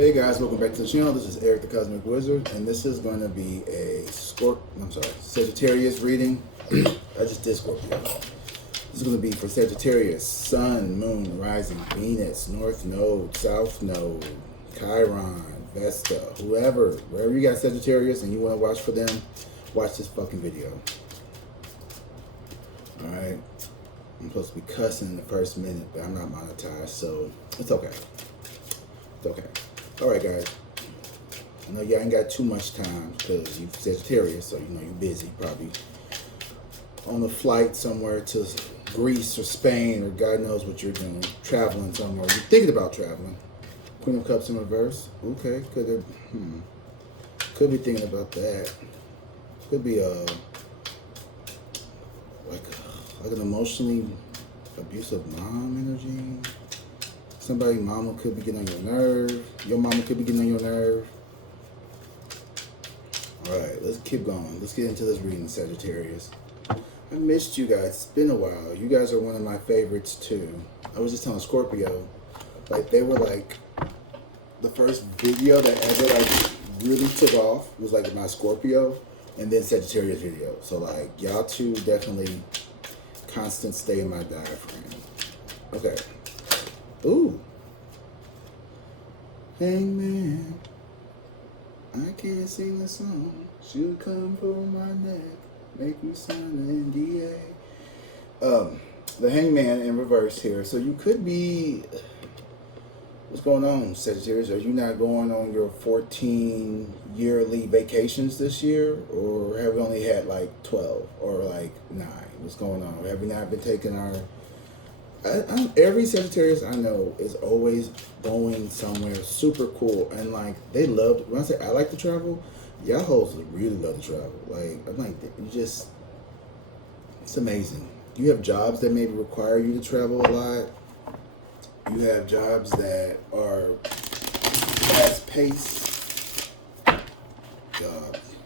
Hey guys, welcome back to the channel. This is Eric the Cosmic Wizard, and this is going to be a Sagittarius reading. I just did Scorpio. This is going to be for Sagittarius, Sun, Moon, Rising, Venus, North Node, South Node, Chiron, Vesta, wherever you got Sagittarius and you want to watch for them, watch this fucking video. Alright? I'm supposed to be cussing in the first minute, but I'm not monetized, so it's okay. It's okay. Alright guys, I know y'all ain't got too much time because you Sagittarius, so you know you're busy, probably on a flight somewhere to Greece or Spain or God knows what you're doing, traveling somewhere. You're thinking about traveling. Queen of Cups in reverse. Okay, could be thinking about that. Could be like an emotionally abusive mom energy. Somebody, mama could be getting on your nerve. Your mama could be getting on your nerve. Alright, let's keep going. Let's get into this reading, Sagittarius. I missed you guys. It's been a while. You guys are one of my favorites too. I was just telling Scorpio, like they were like the first video that ever like really took off was like my Scorpio and then Sagittarius video. So like y'all two definitely constant stay in my diaphragm. Okay. Ooh. Hangman, I can't sing the song. She'll come for my neck, make me sign an NDA. The Hangman in reverse here. So you could be, what's going on, Sagittarius? Are you not going on your 14 yearly vacations this year? Or have we only had like 12 or like 9? What's going on? Have we not been taking our... every Sagittarius I know is always going somewhere super cool, and like they love. When I say I like to travel, y'all hoes really love to travel. Like I'm like, you just, it's amazing. You have jobs that maybe require you to travel a lot. You have jobs that are fast paced jobs.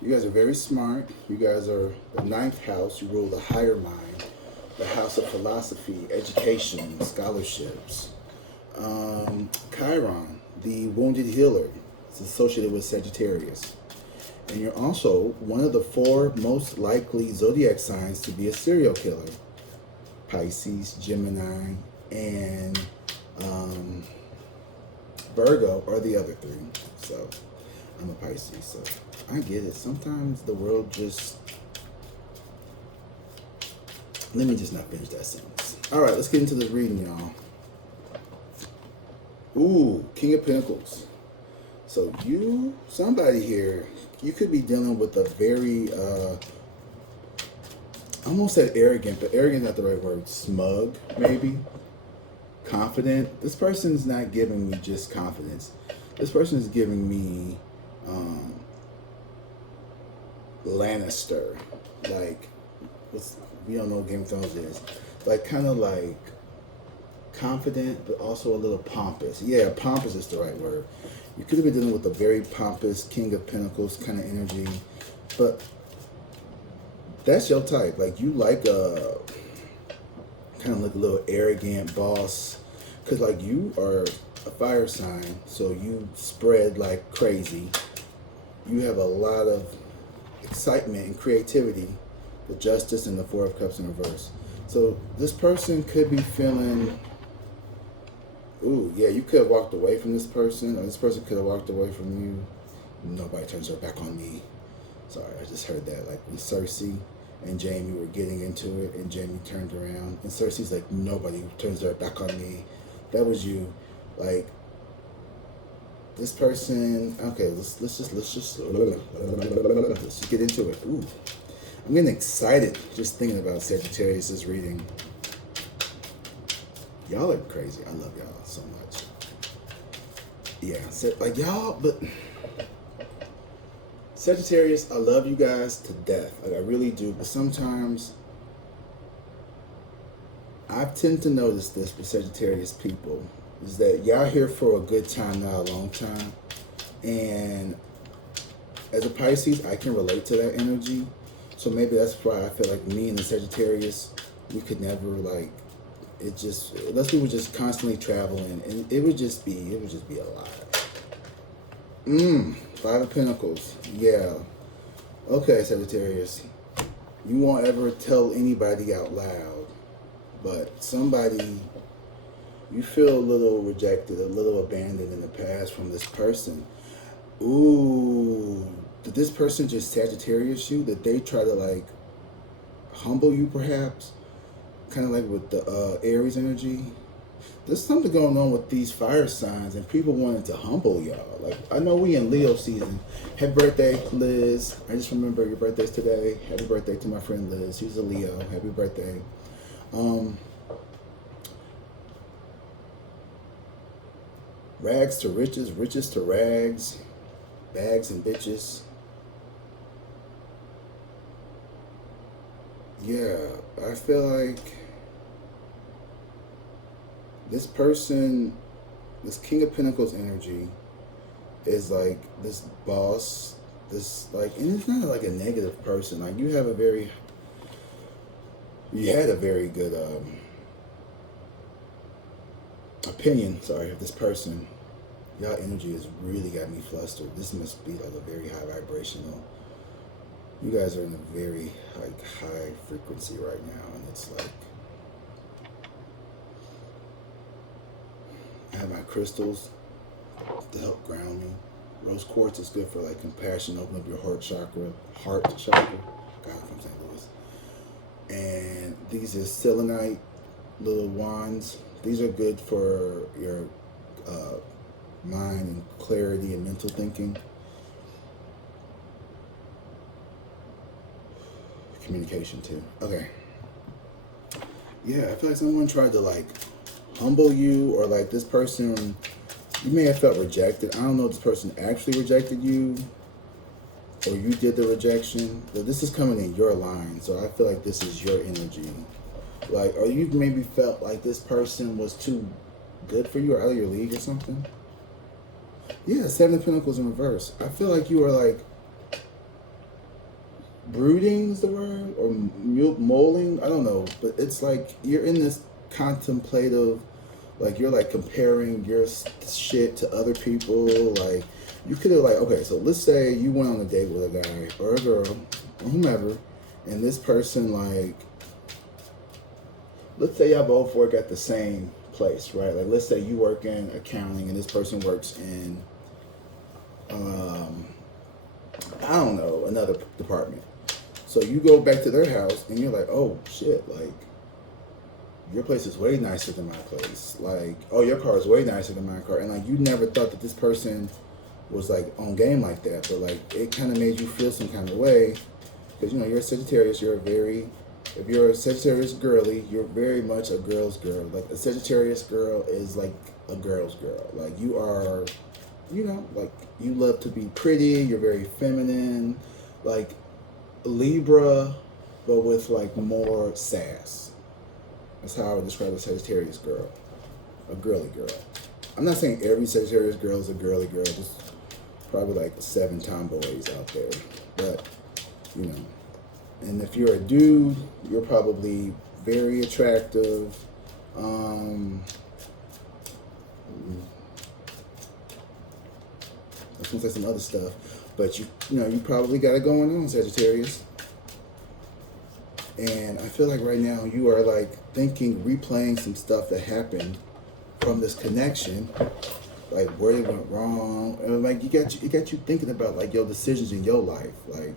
You guys are very smart. You guys are the 9th house. You rule the higher mind. The house of philosophy, education, scholarships. Chiron, the wounded healer, is associated with Sagittarius. And you're also one of the 4 most likely zodiac signs to be a serial killer. Pisces, Gemini, and Virgo are the other 3. So I'm a Pisces, so I get it. Sometimes the world just... Let me just not finish that sentence. All right, let's get into this reading, y'all. Ooh, King of Pentacles. So somebody here, you could be dealing with a very, I almost said arrogant, but arrogant is not the right word. Smug, maybe. Confident. This person's not giving me just confidence. This person is giving me Lannister. Like, we don't know what Game of Thrones is. Like, kind of like confident, but also a little pompous. Yeah, pompous is the right word. You could have been dealing with a very pompous King of Pentacles kind of energy, but that's your type. Like, you like a kind of like a little arrogant boss, because like you are a fire sign, so you spread like crazy. You have a lot of excitement and creativity. The Justice and the 4 of Cups in reverse. So this person could be feeling, ooh, yeah, you could have walked away from this person, or this person could have walked away from you. Nobody turns their back on me. Sorry, I just heard that. Like when Cersei and Jaime were getting into it, and Jaime turned around, and Cersei's like, nobody turns their back on me. That was you. Like, this person, okay, let's just get into it. Ooh. I'm getting excited just thinking about Sagittarius' reading. Y'all are crazy. I love y'all so much. Yeah, like y'all, but Sagittarius, I love you guys to death. Like I really do. But sometimes I tend to notice this with Sagittarius people is that y'all here for a good time, not a long time. And as a Pisces, I can relate to that energy. So maybe that's why I feel like me and the Sagittarius, we could never like it just, unless we were just constantly traveling, and it would just be a lot. Five of Pentacles. Yeah. Okay, Sagittarius. You won't ever tell anybody out loud, but somebody, you feel a little rejected, a little abandoned in the past from this person. Ooh, did this person just Sagittarius you? Did they try to like humble you perhaps? Kind of like with the Aries energy? There's something going on with these fire signs and people wanting to humble y'all. Like, I know we in Leo season. Happy birthday, Liz. I just remember your birthday's today. Happy birthday to my friend Liz. She's a Leo. Happy birthday. Rags to riches, riches to rags, bags and bitches. Yeah, I feel like this person, this King of Pentacles energy is like this boss, this like, and it's not like a negative person. Like you had a very good opinion, sorry, of this person. Y'all energy has really got me flustered. This must be like a very high vibrational. You guys are in a very like high frequency right now, and it's like I have my crystals to help ground me. Rose quartz is good for like compassion, open up your heart chakra. God, I'm from St. Louis. And these are selenite little wands. These are good for your mind and clarity and mental thinking. Communication too. Okay. Yeah, I feel like someone tried to like humble you, or like this person, you may have felt rejected. I don't know if this person actually rejected you or you did the rejection, but this is coming in your line, so I feel like this is your energy. Like, or you maybe felt like this person was too good for you or out of your league or something. Yeah, Seven of Pentacles in reverse. I feel like you are like brooding is the word, or mulling, I don't know, but it's like you're in this contemplative, like you're like comparing your shit to other people. Like you could have like, okay, so let's say you went on a date with a guy or a girl or whomever, and this person, like, let's say y'all both work at the same place, right? Like let's say you work in accounting and this person works in I don't know, another department. So you go back to their house and you're like, oh shit, like your place is way nicer than my place. Like, oh, your car is way nicer than my car. And like you never thought that this person was like on game like that, but like it kind of made you feel some kind of way because you know you're a Sagittarius. If you're a Sagittarius girly, you're very much a girl's girl. Like a Sagittarius girl is like a girl's girl. Like you are, you know, like you love to be pretty. You're very feminine, like Libra, but with like more sass. That's how I would describe a Sagittarius girl, a girly girl. I'm not saying every Sagittarius girl is a girly girl. There's probably like 7 tomboys out there, but you know. And if you're a dude, you're probably very attractive. I was gonna say some other stuff, but you know, you probably got it going on, Sagittarius. And I feel like right now you are like thinking, replaying some stuff that happened from this connection, like where it went wrong, and like it got you thinking about like your decisions in your life. Like,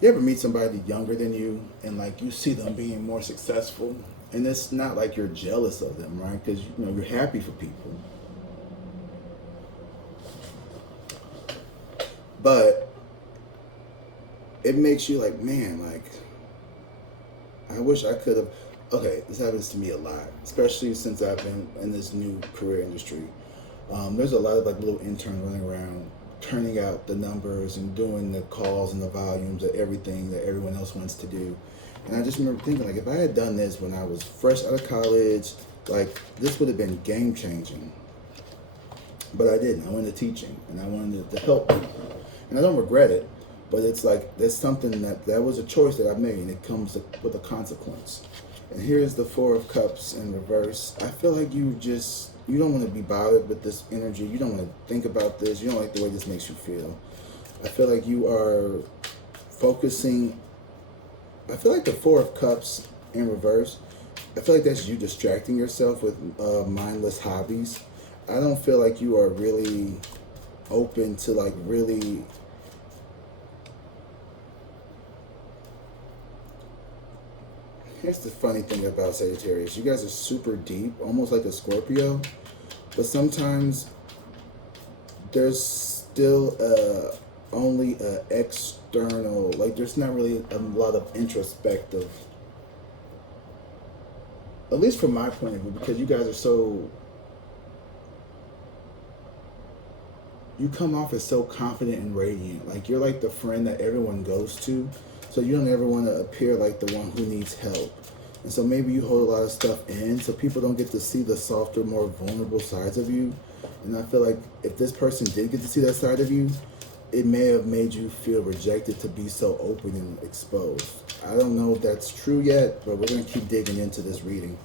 you ever meet somebody younger than you and like you see them being more successful, and it's not like you're jealous of them, right? Because you know you're happy for people, but it makes you like, man, like I wish I could have. Okay, this happens to me a lot, especially since I've been in this new career industry. There's a lot of like little interns running around, turning out the numbers and doing the calls and the volumes of everything that everyone else wants to do. And I just remember thinking, like, if I had done this when I was fresh out of college, like this would have been game changing. But I didn't. I went into teaching and I wanted to help people, and I don't regret it. But it's like there's something that was a choice that I made, and it comes with a consequence. And here's the Four of Cups in reverse. I feel like you You don't want to be bothered with this energy. You don't want to think about this. You don't like the way this makes you feel. I feel like you are focusing. I feel like the Four of Cups in reverse, I feel like that's you distracting yourself with mindless hobbies. I don't feel like you are really open to like really Here's the funny thing about Sagittarius. You guys are super deep, almost like a Scorpio, but sometimes there's still only a external, like there's not really a lot of introspective, at least from my point of view, because you guys are so, you come off as so confident and radiant. Like you're like the friend that everyone goes to. So you don't ever want to appear like the one who needs help. And so maybe you hold a lot of stuff in so people don't get to see the softer, more vulnerable sides of you. And I feel like if this person did get to see that side of you, it may have made you feel rejected to be so open and exposed. I don't know if that's true yet, but we're going to keep digging into this reading.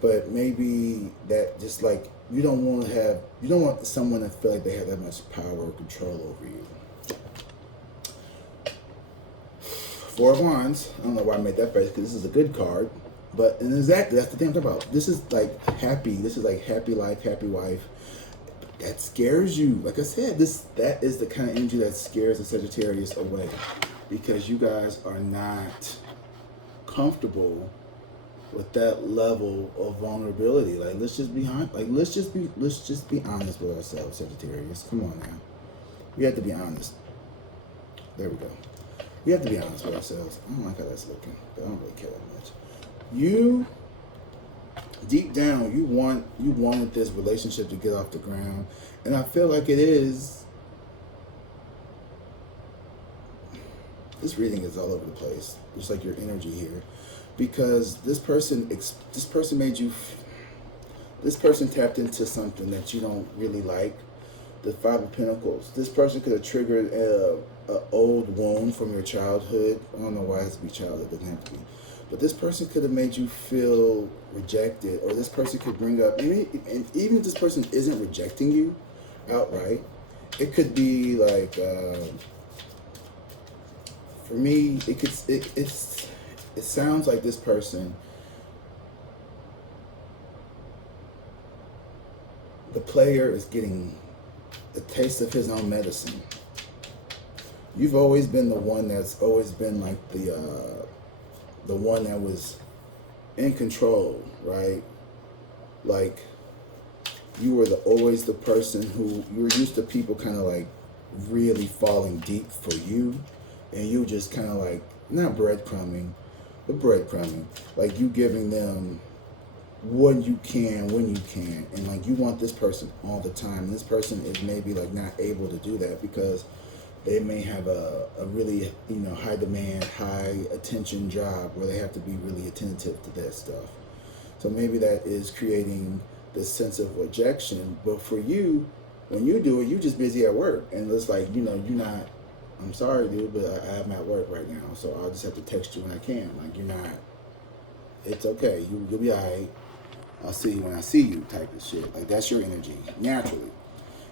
But maybe that just like, you don't want someone to feel like they have that much power or control over you. Four of Wands. I don't know why I made that face because this is a good card. But and exactly, that's the thing I'm talking about. This is like happy. This is like happy life, happy wife. That scares you. Like I said, that is the kind of energy that scares the Sagittarius away. Because you guys are not comfortable with that level of vulnerability. Like let's just be honest. Like let's just be honest with ourselves, Sagittarius. Come on now. We have to be honest. There we go. We have to be honest with ourselves. I don't like how that's looking, but I don't really care that much. You, deep down, you wanted this relationship to get off the ground, and I feel like it is. This reading is all over the place, just like your energy here, because this person tapped into something that you don't really like. The Five of Pentacles. This person could have triggered a old wound from your childhood. I don't know why it has to be childhood. It doesn't have to be. But this person could have made you feel rejected, or this person could bring up, and even if this person isn't rejecting you outright, it could be like, for me, it sounds like this person, the player is getting a taste of his own medicine. You've always been the one that's always been like the one that was in control, right? Like you were always the person who, you were used to people kind of like really falling deep for you, and you just kind of like, not breadcrumbing, but breadcrumbing, like you giving them when you can, and like you want this person all the time, and this person is maybe like not able to do that because they may have a really, high demand, high attention job where they have to be really attentive to that stuff. So maybe that is creating this sense of rejection. But for you, when you do it, you're just busy at work, and it's like, you're not, I'm sorry, dude, but I'm at work right now, so I'll just have to text you when I can. Like, you're not, it's okay, you'll be all right. I'll see you when I see you type of shit. Like, that's your energy, naturally.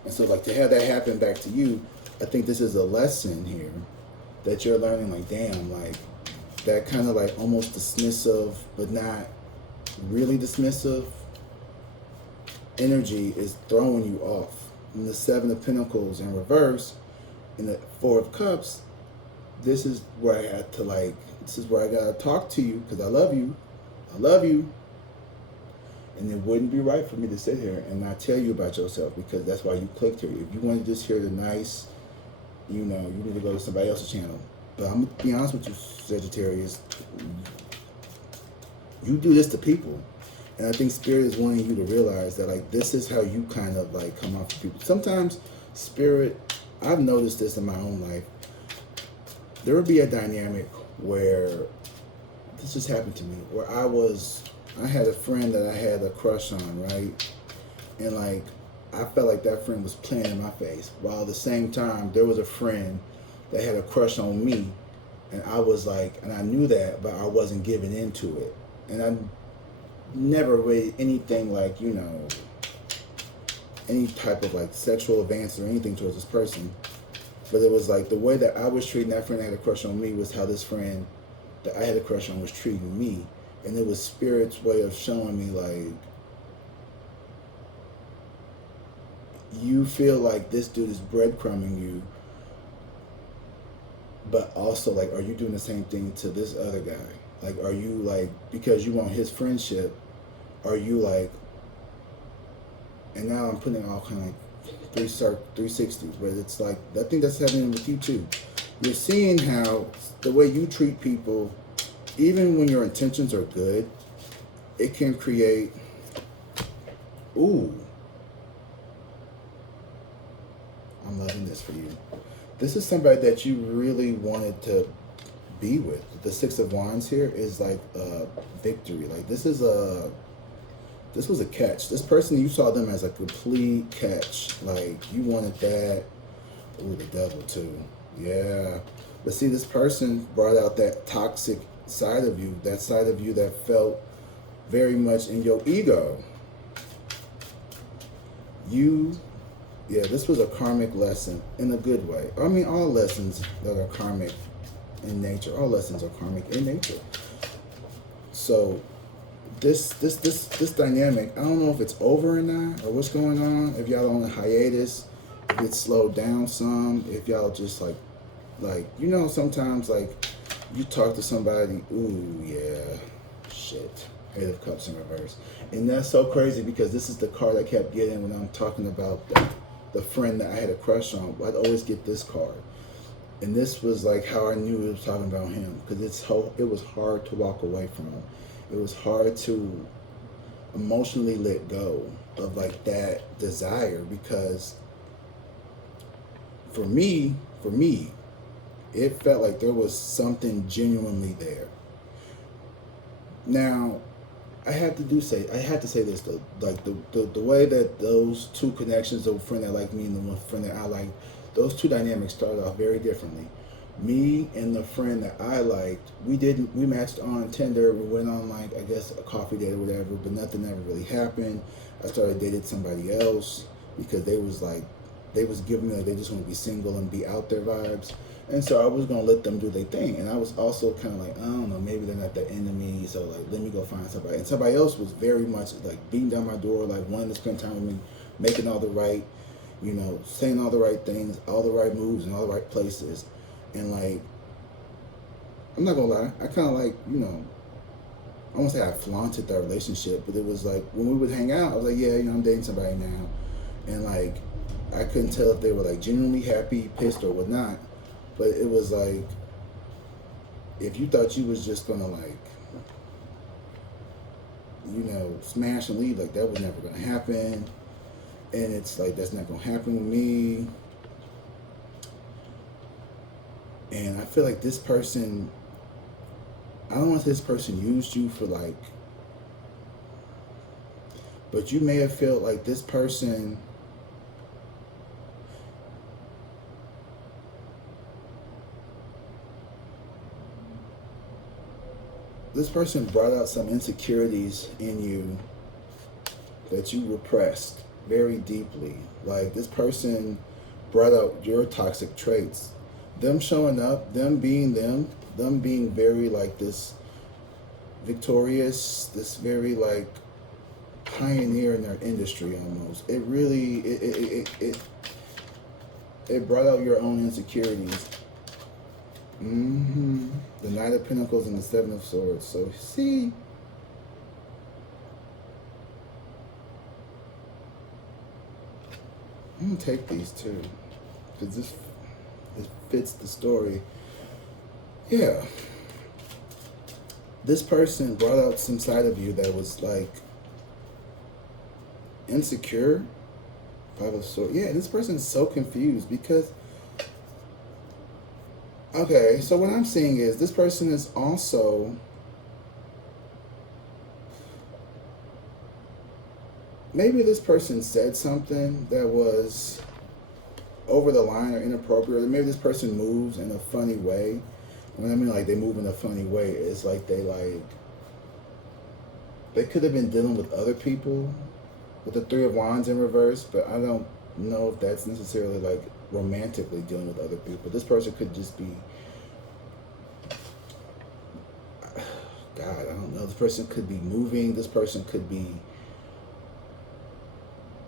And so, like, to have that happen back to you, I think this is a lesson here that you're learning, like, damn, like, that kind of, like, almost dismissive, but not really dismissive energy is throwing you off. And the Seven of Pentacles in reverse, and the Four of Cups, this is where I had to, like, this is where I gotta talk to you, because I love you. I love you. And it wouldn't be right for me to sit here and not tell you about yourself, because that's why you clicked here. If you want to just hear the nice, you need to go to somebody else's channel. But I'm going to be honest with you, Sagittarius. You do this to people. And I think Spirit is wanting you to realize that, like, this is how you kind of, like, come off to people. Sometimes Spirit, I've noticed this in my own life. There would be a dynamic where, this just happened to me, where I had a friend that I had a crush on, right? And, like, I felt like that friend was playing in my face. While at the same time, there was a friend that had a crush on me. And I was like, and I knew that, but I wasn't giving into it. And I never really anything like, any type of like sexual advance or anything towards this person. But it was like the way that I was treating that friend that had a crush on me was how this friend that I had a crush on was treating me. And it was Spirit's way of showing me like, you feel like this dude is breadcrumbing you, but also like, are you doing the same thing to this other guy? Like, are you like, because you want his friendship, are you like, and now I'm putting all kind of like 360s, but it's like, I think that's happening with you too. You're seeing how the way you treat people, even when your intentions are good, it can create, ooh, I'm loving this for you. This is somebody that you really wanted to be with. The Six of Wands here is like a victory. Like this was a catch. This person, you saw them as a complete catch. Like you wanted that. Ooh, the devil too. Yeah. But see, this person brought out that toxic side of you. That side of you that felt very much in your ego. Yeah, this was a karmic lesson in a good way. I mean, all lessons that are karmic in nature, all lessons are karmic in nature. So this dynamic, I don't know if it's over or not, or what's going on. If y'all on a hiatus, if it's slowed down some, if y'all just like you know, sometimes like you talk to somebody, ooh yeah, shit. Eight of Cups in reverse. And that's so crazy because this is the card I kept getting when I'm talking about the friend that I had a crush on. I'd always get this card. And this was like how I knew it was talking about him, because it was hard to walk away from him. It was hard to emotionally let go of like that desire, because for me, it felt like there was something genuinely there. Now, I have to say this though, like the way that those two connections, the friend that liked me and the one friend that I liked, those two dynamics started off very differently. Me and the friend that I liked, we matched on Tinder. We went on like, I guess, a coffee date or whatever, but nothing ever really happened. I started dating somebody else because they was giving me like they just want to be single and be out there vibes. And so I was gonna let them do their thing, and I was also kind of like, I don't know, maybe they're not the enemy, so like let me go find somebody. And somebody else was very much like beating down my door, like wanting to spend time with me, making all the right, you know, saying all the right things, all the right moves, and all the right places. And like, I'm not gonna lie, I kind of like, you know, I won't say I flaunted that relationship, but it was like when we would hang out, I was like, yeah, you know, I'm dating somebody now, and like I couldn't tell if they were like genuinely happy, pissed, or whatnot. But it was like, if you thought you was just gonna like, you know, smash and leave, like that was never gonna happen. And it's like, that's not gonna happen with me. And I feel like this person, I don't know if this person used you for like, but you may have felt like this person, brought out some insecurities in you that you repressed very deeply. Like this person brought out your toxic traits. Them showing up, them being very like this victorious, this very like pioneer in their industry almost. It really, it brought out your own insecurities. The Knight of Pentacles and the Seven of Swords. So see, I'm gonna take these two because it fits the story. Yeah, this person brought out some side of you that was like insecure. Five of Swords. Yeah, this person's so confused because. Okay, so what I'm seeing is this person is also maybe this person said something that was over the line or inappropriate. Or maybe this person moves in a funny way. When I mean like they move in a funny way, it's like they could have been dealing with other people with the Three of Wands in reverse, but I don't know if that's necessarily like romantically dealing with other people. This person could just be, God, I don't know. This person could be moving. This person could be,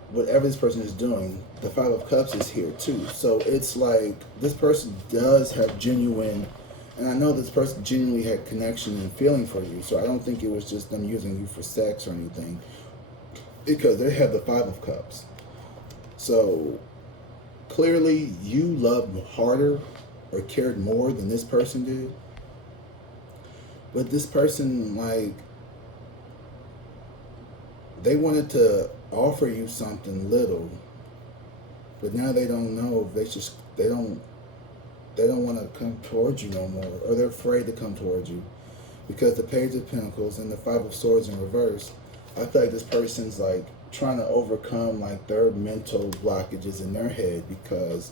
whatever this person is doing. The Five of Cups is here too. So it's like this person does have genuine, and I know this person genuinely had connection and feeling for you. So I don't think it was just them using you for sex or anything, because they have the Five of Cups. So clearly you loved harder or cared more than this person did. But this person, like, they wanted to offer you something little, but now they don't know if they don't want to come towards you no more, or they're afraid to come towards you, because the Page of Pentacles and the Five of Swords in reverse, I feel like this person's like trying to overcome like their mental blockages in their head, because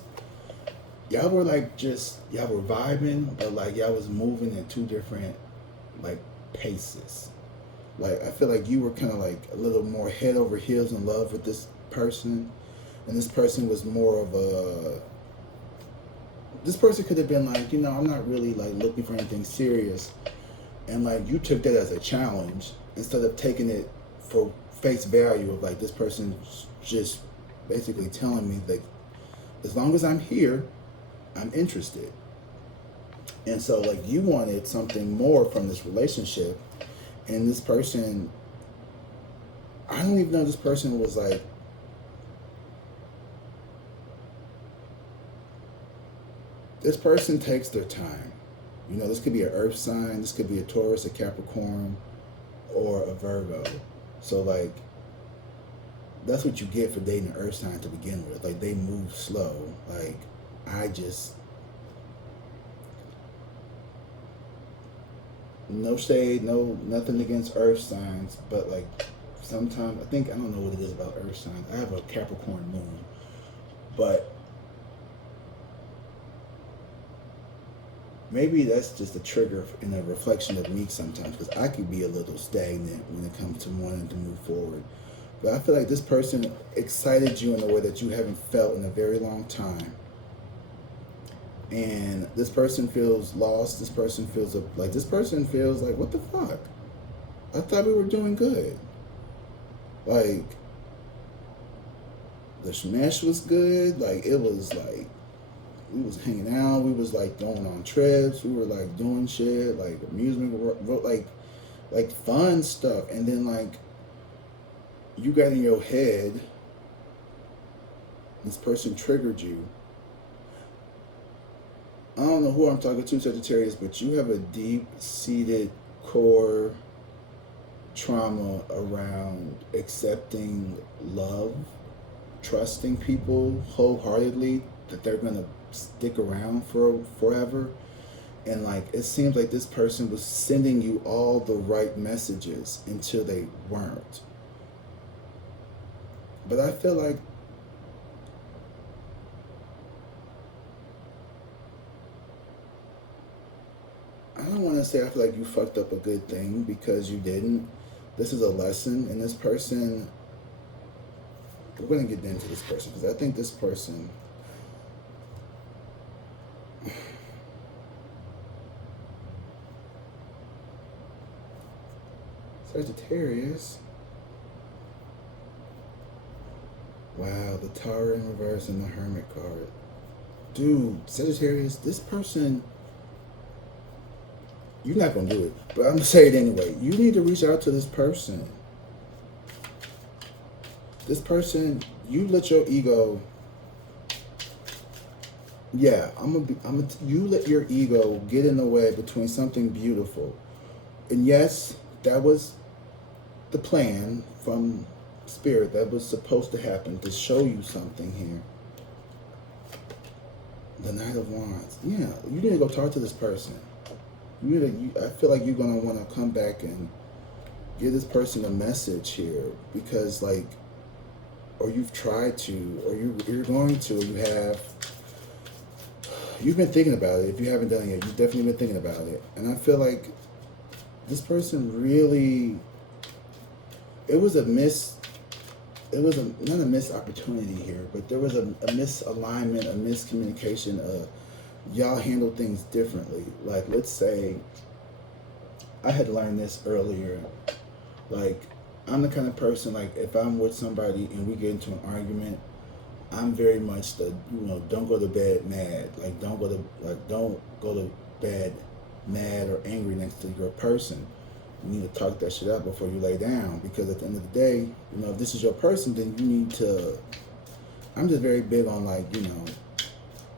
y'all were like y'all were vibing, but like y'all was moving in two different like paces. Like I feel like you were kind of like a little more head over heels in love with this person, and this person was more of a, this person could have been like, you know, I'm not really like looking for anything serious, and like you took that as a challenge instead of taking it for face value of like, this person's just basically telling me that as long as I'm here, I'm interested. And so like you wanted something more from this relationship, and this person, I don't even know, this person was like, this person takes their time. You know, this could be an earth sign, this could be a Taurus, a Capricorn, or a Virgo. So like, that's what you get for dating an earth sign to begin with. Like, they move slow. Like, no shade, nothing against earth signs, but like sometimes I don't know what it is about earth signs. I have a Capricorn moon, but maybe that's just a trigger and a reflection of me sometimes, because I could be a little stagnant when it comes to wanting to move forward. But I feel like this person excited you in a way that you haven't felt in a very long time. And this person feels lost. This person feels like, what the fuck? I thought we were doing good. Like, the smash was good. Like, it was like, we was hanging out. We was like going on trips. We were like doing shit, like amusement, like fun stuff. And then like, you got in your head, this person triggered you. I don't know who I'm talking to, Sagittarius, but you have a deep-seated core trauma around accepting love, trusting people wholeheartedly that they're going to stick around for forever. And like, it seems like this person was sending you all the right messages until they weren't. But I feel like I don't want to say I feel like you fucked up a good thing, because you didn't. This is a lesson, and this person, we're going to get into this person, because I think this person, Sagittarius, wow, the Tower in reverse and the Hermit card. Dude, Sagittarius, this person, you're not going to do it, but I'm going to say it anyway. You need to reach out to this person. This person, you let your ego, you let your ego get in the way between something beautiful. And yes, that was the plan from Spirit. That was supposed to happen, to show you something here. The Knight of Wands. Yeah, you need to go talk to this person. I feel like you're going to want to come back and give this person a message here, because like, or you've tried to, or you're going to, you've been thinking about it. If you haven't done it yet, you've definitely been thinking about it. And I feel like this person really, it was not a missed opportunity here, but there was a misalignment, a miscommunication. Y'all handle things differently. Like, let's say I had learned this earlier. Like, I'm the kind of person, like, if I'm with somebody and we get into an argument, I'm very much the, don't go to bed mad. Like, don't go to bed mad or angry next to your person. You need to talk that shit out before you lay down, because at the end of the day, if this is your person, then you need to. I'm just very big on, like,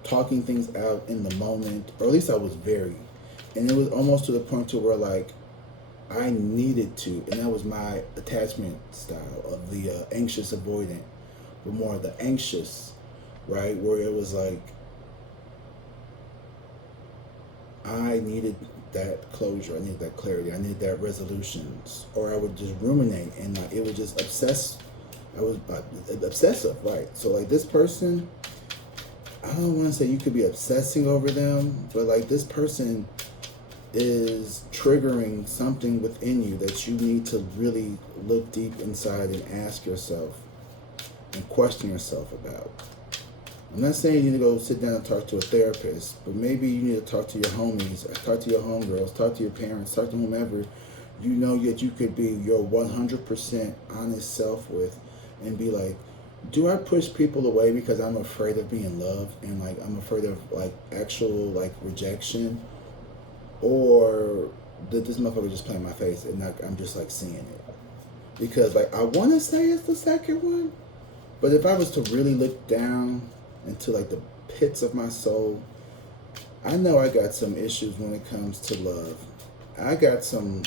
talking things out in the moment, or at least I was very, and it was almost to the point to where, like, I needed to, and that was my attachment style of the anxious avoidant, but more of the anxious, right, where it was like I needed that closure, I needed that clarity, I needed that resolutions, or I would just ruminate, and like, it would just obsess. I was obsessive, right? So, like, this person, I don't want to say you could be obsessing over them, but like, this person is triggering something within you that you need to really look deep inside and ask yourself and question yourself about. I'm not saying you need to go sit down and talk to a therapist, but maybe you need to talk to your homies, talk to your homegirls, talk to your parents, talk to whomever that you could be your 100% honest self with, and be like, do I push people away because I'm afraid of being loved, and like I'm afraid of like actual like rejection, or did this motherfucker just play in my face and I'm just like seeing it? Because like, I want to say it's the second one, but if I was to really look down into like the pits of my soul, I know I got some issues when it comes to love. I got some,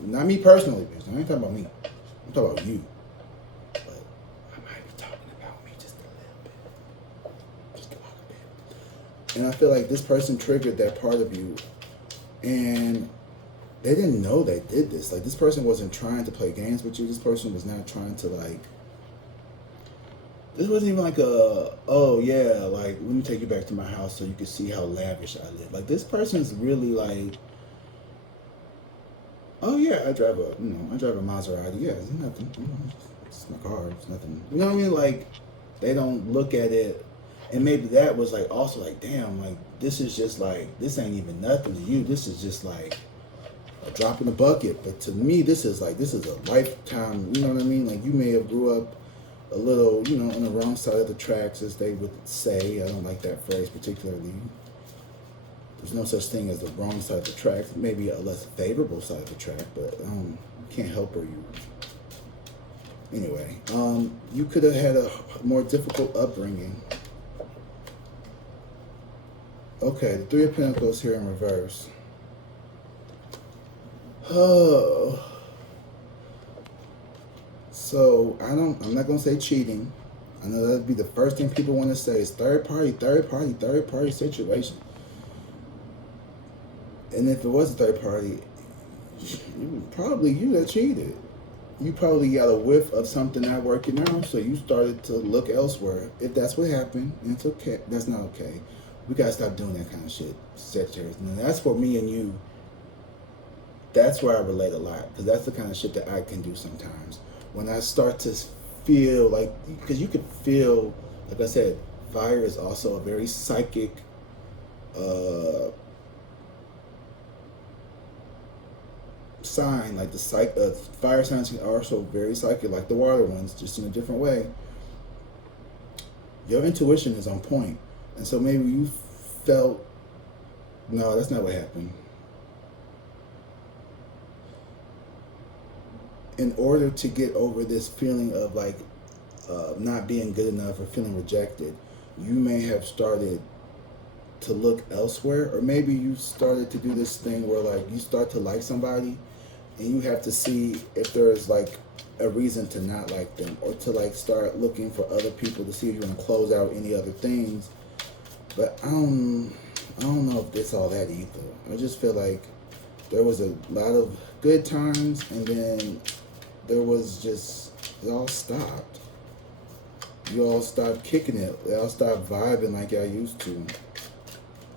not me personally, bitch. I ain't talking about me. I'm talking about you. But I might be talking about me just a little bit. Just a little bit. And I feel like this person triggered that part of you, and they didn't know they did this. Like, this person wasn't trying to play games with you. This person was not trying to, like, this wasn't even like oh yeah, like, let me take you back to my house so you can see how lavish I live. Like, this person's really like, oh yeah, I drive a Maserati. Yeah, it's nothing. It's my car. It's nothing. You know what I mean? Like, they don't look at it, and maybe that was like also like, damn, like, this is just like, this ain't even nothing to you. This is just like a drop in the bucket. But to me, this is a lifetime. You know what I mean? Like, you may have grew up a little, on the wrong side of the tracks, as they would say. I don't like that phrase particularly. There's no such thing as the wrong side of the tracks. Maybe a less favorable side of the track, but can't help her. Anyway, you could have had a more difficult upbringing. Okay, the Three of Pentacles here in reverse. Oh. So, I'm not going to say cheating. I know that'd be the first thing people want to say is third party situation. And if it was a third party, probably you that cheated. You probably got a whiff of something not working out, so you started to look elsewhere. If that's what happened, and it's okay. That's not okay. We got to stop doing that kind of shit, Sagittarius. And that's for me and you. That's where I relate a lot, because that's the kind of shit that I can do sometimes. When I start to feel like, because you can feel, like I said, fire is also a very psychic sign. Like, the fire signs are also very psychic, like the water ones, just in a different way. Your intuition is on point. And so maybe you felt, no, that's not what happened. In order to get over this feeling of like not being good enough or feeling rejected, you may have started to look elsewhere, or maybe you started to do this thing where like you start to like somebody and you have to see if there's like a reason to not like them, or to like start looking for other people to see if you want to close out any other things. But I don't know if it's all that either. I just feel like there was a lot of good times, and then there was just, it all stopped. You all stopped kicking it. They all stopped vibing like y'all used to.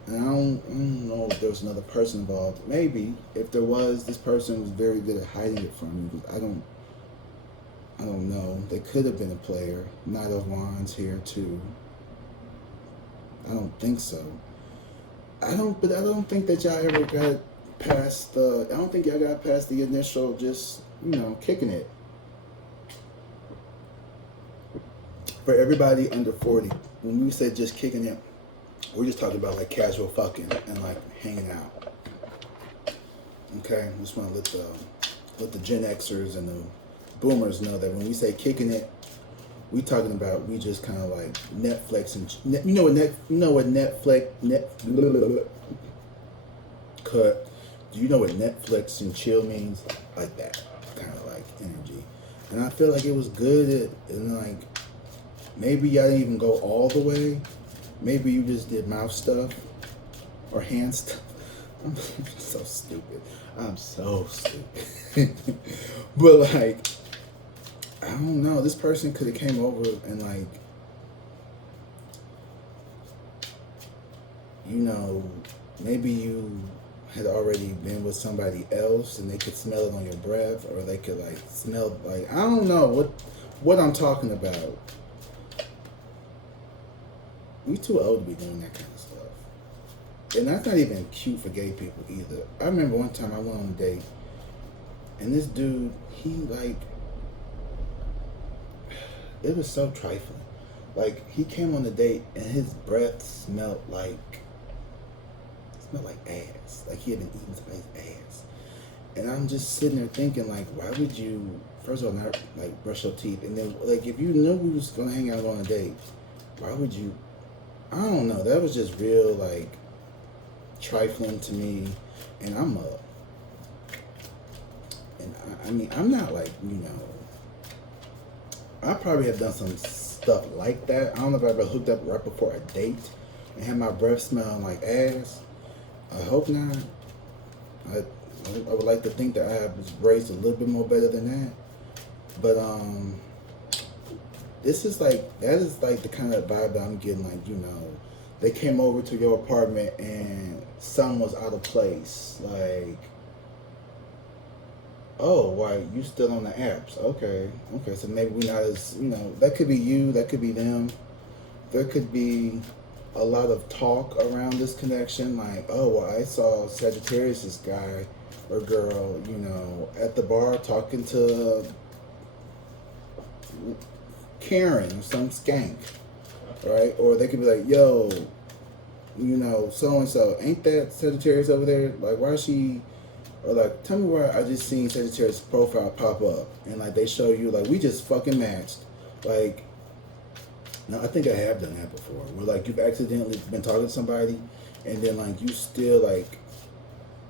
And I don't know if there was another person involved. Maybe. If there was, this person was very good at hiding it from you. I don't I don't know. They could have been a player. Knight of Wands here too. I don't think so. But I don't think that y'all ever got past the. I don't think y'all got past the initial just kicking it. For everybody under 40, when we say just kicking it, we're just talking about like casual fucking and like hanging out. Okay, I just want to let the Gen Xers and the Boomers know that when we say kicking it, we talking about we just kind of like Netflix and what Netflix cut. Do you know what Netflix and chill means? Like that kind of like energy, and I feel like it was good and like maybe y'all didn't even go all the way. Maybe you just did mouth stuff or hand stuff. I'm so stupid. I'm so stupid. But like, I don't know. This person could have came over and like, maybe you had already been with somebody else and they could smell it on your breath, or they could like smell like, I don't know what I'm talking about. We too old to be doing that kind of stuff. And that's not even cute for gay people either. I remember one time I went on a date and this dude, he like, it was so trifling. Like, he came on the date and his breath smelled like ass. Like he had been eating somebody's ass. And I'm just sitting there thinking like, why would you, first of all, not like brush your teeth? And then like, if you knew we was gonna hang out on a date, why would you, I don't know. That was just real like trifling to me. And I mean, I'm not like, I probably have done some stuff like that. I don't know if I ever hooked up right before a date and had my breath smelling like ass. I hope not. I would like to think that I was raised a little bit more better than that. But this is like, that is like the kind of vibe that I'm getting. Like, they came over to your apartment and something was out of place. Like, oh, why you still on the apps? Okay, so maybe we're not as, that could be you, that could be them. There could be a lot of talk around this connection, like, oh, well, I saw Sagittarius, this guy or girl, at the bar talking to Karen or some skank, right? Or they could be like, yo, so-and-so, ain't that Sagittarius over there? Like, why is she... Or like, tell me where I just seen Sagittarius' profile pop up, and like they show you like we just fucking matched. Like, now I think I have done that before, where like you've accidentally been talking to somebody, and then like you still like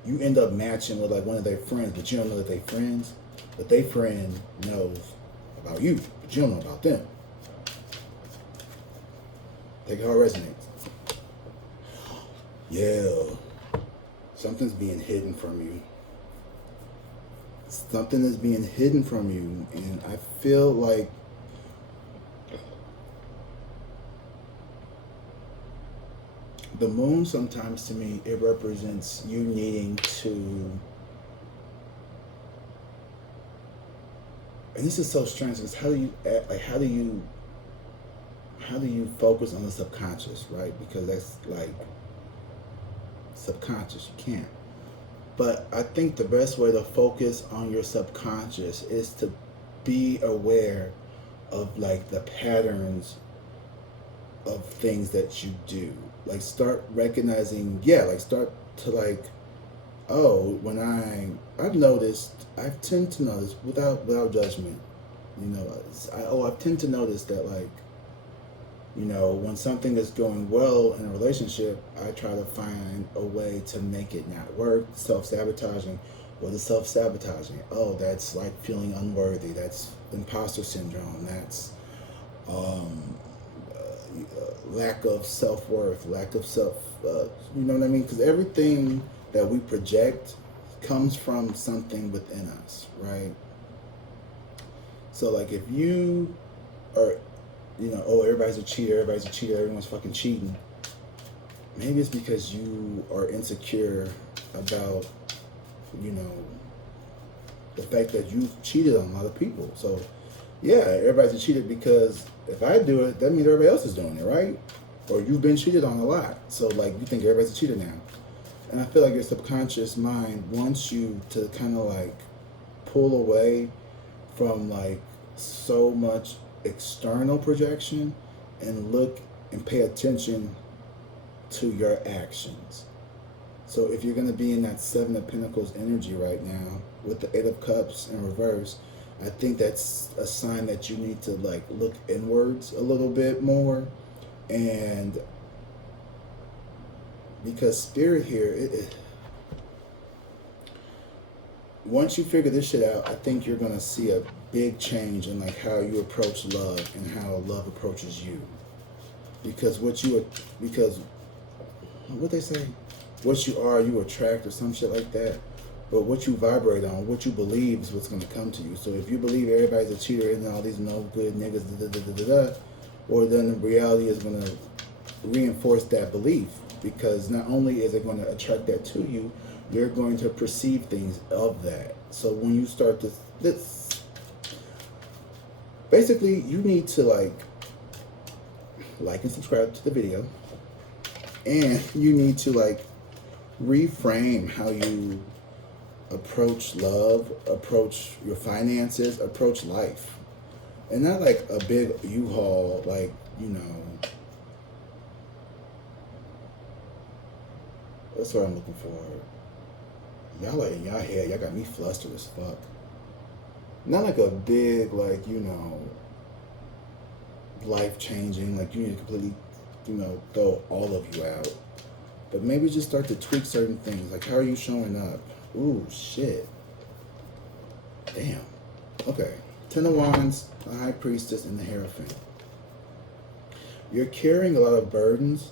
you end up matching with like one of their friends, but you don't know that they friends, but they friend knows about you, but you don't know about them. Take how it resonates. Yeah, something's being hidden from you. Something is being hidden from you, and I feel like the moon sometimes to me, it represents you needing to, and this is so strange because how do you focus on the subconscious, right? Because that's like subconscious, you can't. But I think the best way to focus on your subconscious is to be aware of like the patterns of things that you do. Like start recognizing, start to like, oh, when I've noticed, I tend to notice without judgment, I tend to notice that like, when something is going well in a relationship, I try to find a way to make it not work. Self-sabotaging. What is self-sabotaging? Oh, that's like feeling unworthy. That's imposter syndrome. That's lack of self-worth, lack of self, you know what I mean? Because everything that we project comes from something within us, right? So like if you are, oh, everybody's a cheater, everyone's fucking cheating. Maybe it's because you are insecure about, the fact that you've cheated on a lot of people. So Yeah, everybody's a cheater because if I do it, that means everybody else is doing it, right? Or you've been cheated on a lot. So, like, you think everybody's a cheater now. And I feel like your subconscious mind wants you to kind of, like, pull away from, like, so much external projection and look and pay attention to your actions. So if you're going to be in that Seven of Pentacles energy right now with the Eight of Cups in reverse, I think that's a sign that you need to like look inwards a little bit more. And because Spirit here, once you figure this shit out, I think you're going to see a big change in like how you approach love and how love approaches you. Because what they say, what you are, you attract, or some shit like that. But what you vibrate on, what you believe is what's going to come to you. So if you believe everybody's a cheater and all these no good niggas, or then the reality is going to reinforce that belief. Because not only is it going to attract that to you, you're going to perceive things of that. So when you start this basically, you need to like and subscribe to the video. And you need to like reframe how you approach love, approach your finances, approach life. And not like a big U-Haul, like, you know, that's what I'm looking for. Y'all like in y'all head, y'all got me flustered as fuck. Not like a big, like, you know, life changing, like you need to completely, you know, throw all of you out. But maybe just start to tweak certain things. Like, how are you showing up? Ooh, shit. Damn. Okay. Ten of Wands, the High Priestess, and the Hierophant. You're carrying a lot of burdens,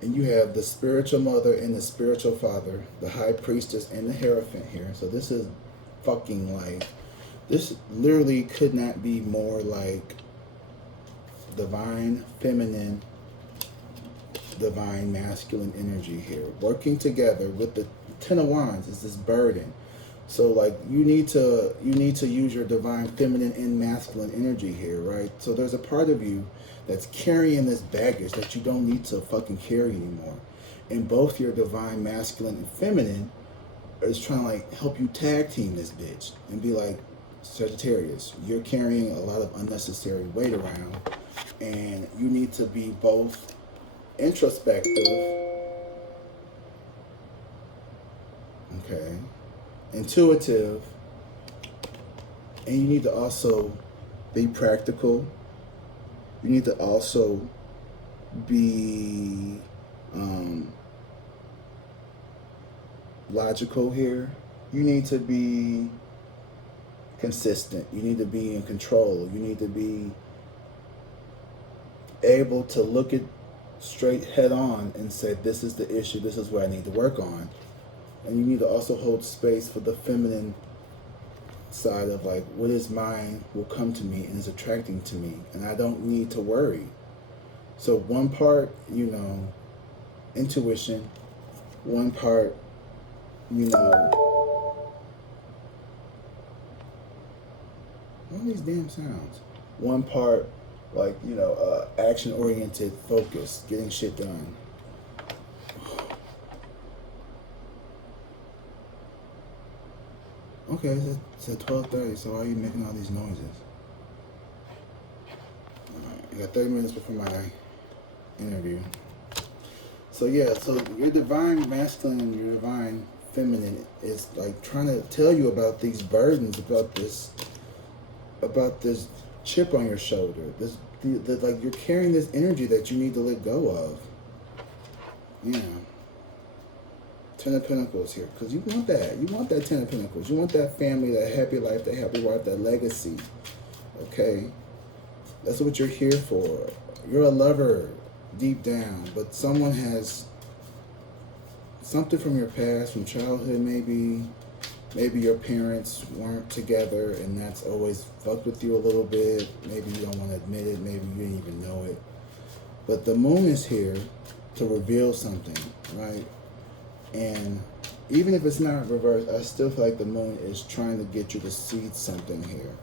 and you have the spiritual mother and the spiritual father, the High Priestess, and the Hierophant here. So this is fucking like, this literally could not be more like divine feminine, divine masculine energy here. Working together with the Ten of Wands is this burden. So like you need to use your divine feminine and masculine energy here, right? So there's a part of you that's carrying this baggage that you don't need to fucking carry anymore. And both your divine masculine and feminine is trying to like help you tag team this bitch and be like, Sagittarius, you're carrying a lot of unnecessary weight around, and you need to be both introspective, okay, intuitive, and you need to also be practical. You need to also be logical here. You need to be consistent. You need to be in control. You need to be able to look it straight head on and say, this is the issue, this is what I need to work on. And you need to also hold space for the feminine side of like, what is mine will come to me and is attracting to me, and I don't need to worry. So one part, you know, intuition, one part, you know, all these damn sounds, one part like, you know, action oriented focus, getting shit done. Okay, it's at 12:30, so why are you making all these noises? Alright, I got 30 minutes before my interview. So yeah, so your divine masculine and your divine feminine is like trying to tell you about these burdens, about this chip on your shoulder. Like you're carrying this energy that you need to let go of. Yeah. Ten of Pentacles here, because you want that. You want that Ten of Pentacles. You want that family, that happy life, that happy wife, that legacy. Okay? That's what you're here for. You're a lover deep down, but someone has something from your past, from childhood maybe. Maybe your parents weren't together and that's always fucked with you a little bit. Maybe you don't want to admit it. Maybe you didn't even know it. But the moon is here to reveal something, right? And even if it's not reversed, I still feel like the moon is trying to get you to see something here.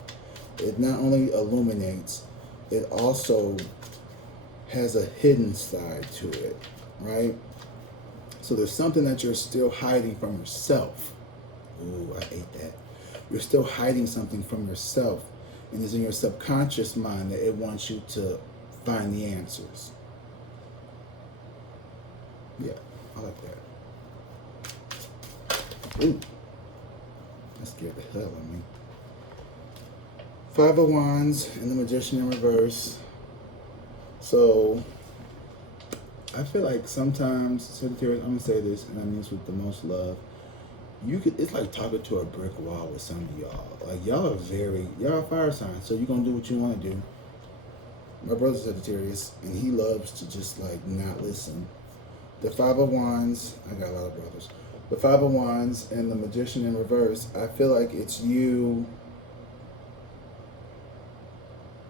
It not only illuminates, it also has a hidden side to it, right? So there's something that you're still hiding from yourself. Ooh, I hate that. You're still hiding something from yourself, and it's in your subconscious mind that it wants you to find the answers. Yeah, I like that. Ooh, that scared the hell out of me. Five of Wands and the Magician in reverse. So, I feel like sometimes, Sagittarius, I'm going to say this, and I mean this with the most love. It's like talking to a brick wall with some of y'all. Like, y'all are fire signs, so you're going to do what you want to do. My brother's Sagittarius, and he loves to just, like, not listen. The Five of Wands, I got a lot of brothers. The Five of Wands and the Magician in reverse, I feel like it's you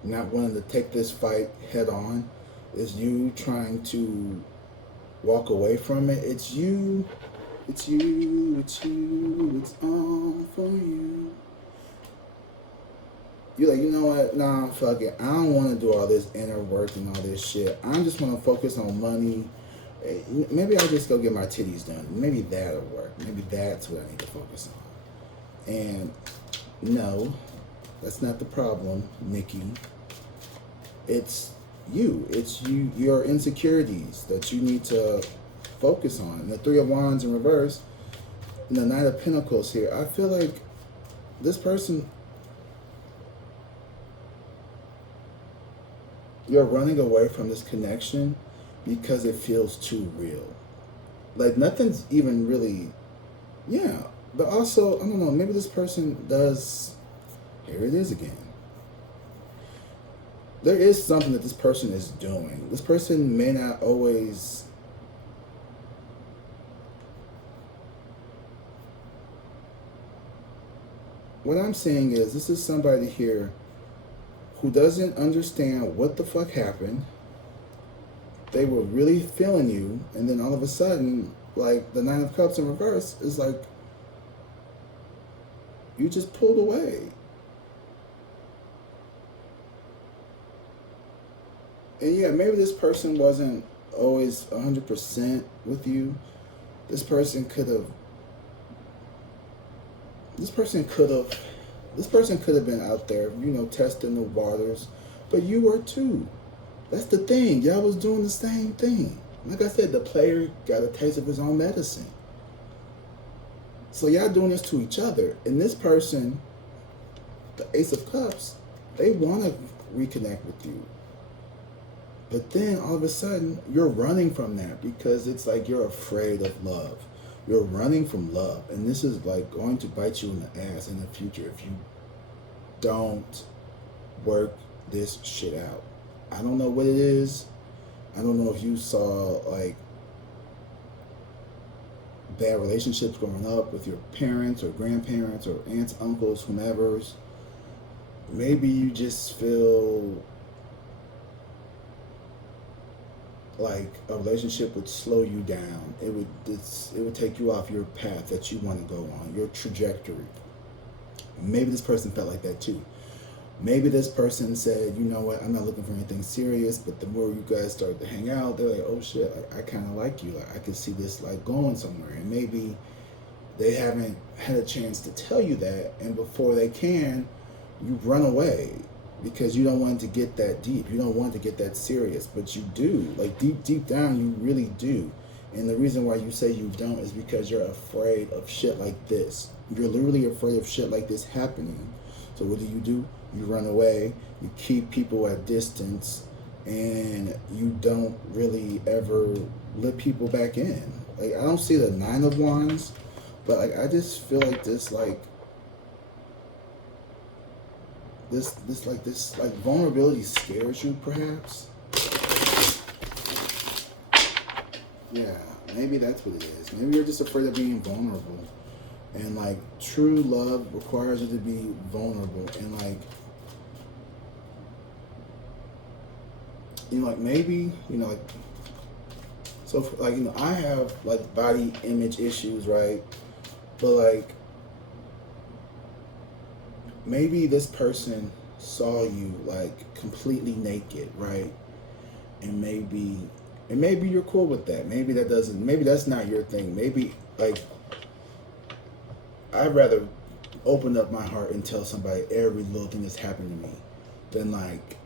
not wanting to take this fight head on. It's you trying to walk away from it. It's you. It's you. It's you. It's all for you. You're like, you know what? Nah, fuck it. I don't want to do all this inner work and all this shit. I just want to focus on money. Maybe I'll just go get my titties done. Maybe that'll work. Maybe that's what I need to focus on. And no, that's not the problem, Nikki. It's you. It's you. Your insecurities that you need to focus on. And the Three of Wands in reverse, and the Knight of Pentacles here. I feel like this person, you're running away from this connection because it feels too real. Like nothing's even really, yeah. But also, I don't know, maybe this person does, here it is again. There is something that this person is doing. This person may not always, what I'm saying is this is somebody here who doesn't understand what the fuck happened. They were really feeling you, and then all of a sudden, like the Nine of Cups in reverse is like, you just pulled away. And yeah, maybe this person wasn't always 100% with you. This person could have been out there, you know, testing the waters, but you were too. That's the thing. Y'all was doing the same thing. Like I said, the player got a taste of his own medicine. So y'all doing this to each other. And this person, the Ace of Cups, they want to reconnect with you. But then all of a sudden, you're running from that because it's like you're afraid of love. You're running from love. And this is like going to bite you in the ass in the future if you don't work this shit out. I don't know what it is. I don't know if you saw like bad relationships growing up with your parents or grandparents or aunts, uncles, whomever's. Maybe you just feel like a relationship would slow you down. It would take you off your path that you want to go on, your trajectory. Maybe this person felt like that too. Maybe this person said, you know what, I'm not looking for anything serious, but the more you guys started to hang out, they're like, oh shit, I kind of like you. Like, I could see this like going somewhere. And maybe they haven't had a chance to tell you that, and before they can, you run away because you don't want to get that deep. You don't want to get that serious, but you do. Like deep down, you really do. And the reason why you say you don't is because you're afraid of shit like this. You're literally afraid of shit like this happening. So what do? You run away, you keep people at distance, and you don't really ever let people back in. Like, I don't see the Nine of Wands, but like I just feel like this vulnerability scares you, perhaps. Yeah, maybe that's what it is. Maybe you're just afraid of being vulnerable. And like true love requires you to be vulnerable, and like, you know, like maybe, you know, like, so like, you know, I have like body image issues, right? But like maybe this person saw you like completely naked, right? And maybe you're cool with that. Maybe that's not your thing. Maybe like I'd rather open up my heart and tell somebody every little thing that's happened to me than like,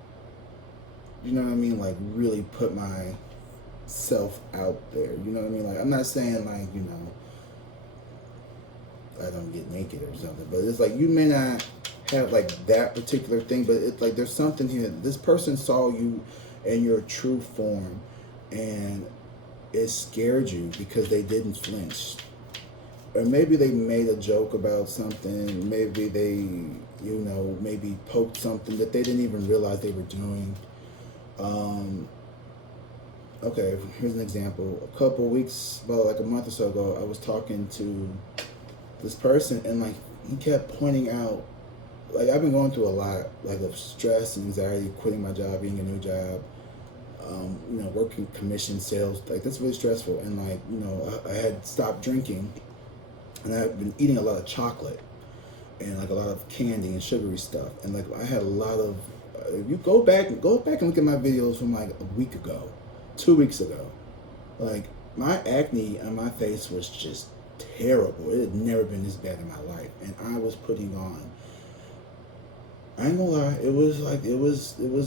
you know what I mean? Like really put myself out there. You know what I mean? Like I'm not saying like, you know, I don't get naked or something, but it's like you may not have like that particular thing, but it's like there's something here. This person saw you in your true form and it scared you because they didn't flinch. Or maybe they made a joke about something. Maybe they, you know, maybe poked something that they didn't even realize they were doing. Okay, here's an example. A couple weeks, about like a month or so ago, I was talking to this person, and like he kept pointing out, like I've been going through a lot, like of stress and anxiety, quitting my job, getting a new job, you know, working commission sales. Like that's really stressful, and like you know, I had stopped drinking, and I've been eating a lot of chocolate and like a lot of candy and sugary stuff, and like I had a lot of. If you go back and look at my videos from like a week ago, 2 weeks ago, like my acne on my face was just terrible. It had never been this bad in my life, and I was putting on. I ain't gonna lie, it was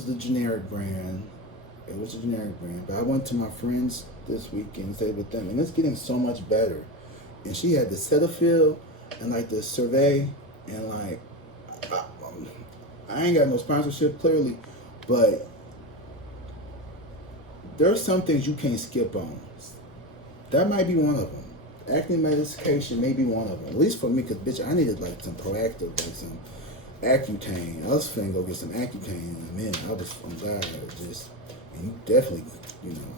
the generic brand. It was a generic brand, but I went to my friends this weekend and stayed with them, and it's getting so much better. And she had the Cetaphil and like the Survey, and like I ain't got no sponsorship clearly, but there's some things you can't skip on. That might be one of them. Acne medication may be one of them. At least for me, because bitch, I needed like some proactive, like some Accutane. I was finna go get some Accutane in a minute. I'm glad I just, and you definitely, you know,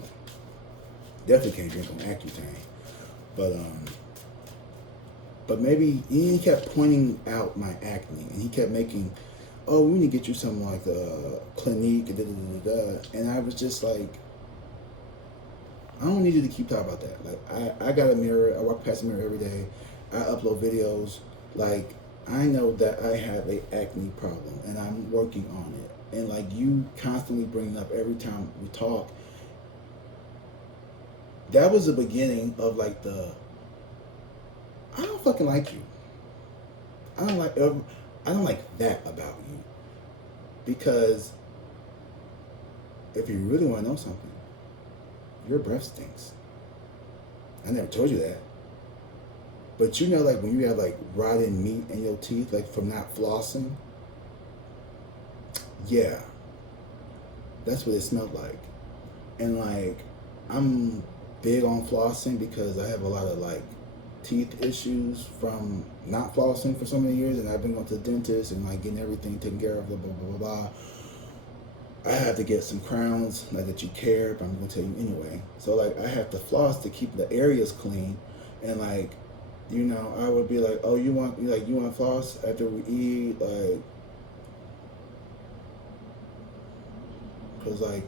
definitely can't drink on Accutane. But maybe he kept pointing out my acne, and he kept making, oh, we need to get you something like Clinique, and I was just like, I don't need you to keep talking about that. Like, I got a mirror. I walk past the mirror every day. I upload videos. Like, I know that I have a acne problem, and I'm working on it. And like you constantly bring it up every time we talk. That was the beginning of like I don't fucking like you. I don't like that about you. Because if you really want to know something, your breath stinks. I never told you that. But you know, like when you have like rotten meat in your teeth, like from not flossing, yeah, that's what it smelled like. And like, I'm big on flossing because I have a lot of like teeth issues from not flossing for so many years, and I've been going to the dentist and like getting everything taken care of, blah blah blah blah blah. I have to get some crowns, like that you care, but I'm gonna tell you anyway. So like I have to floss to keep the areas clean, and like, you know, I would be like, oh, you want floss after we eat, like, cause like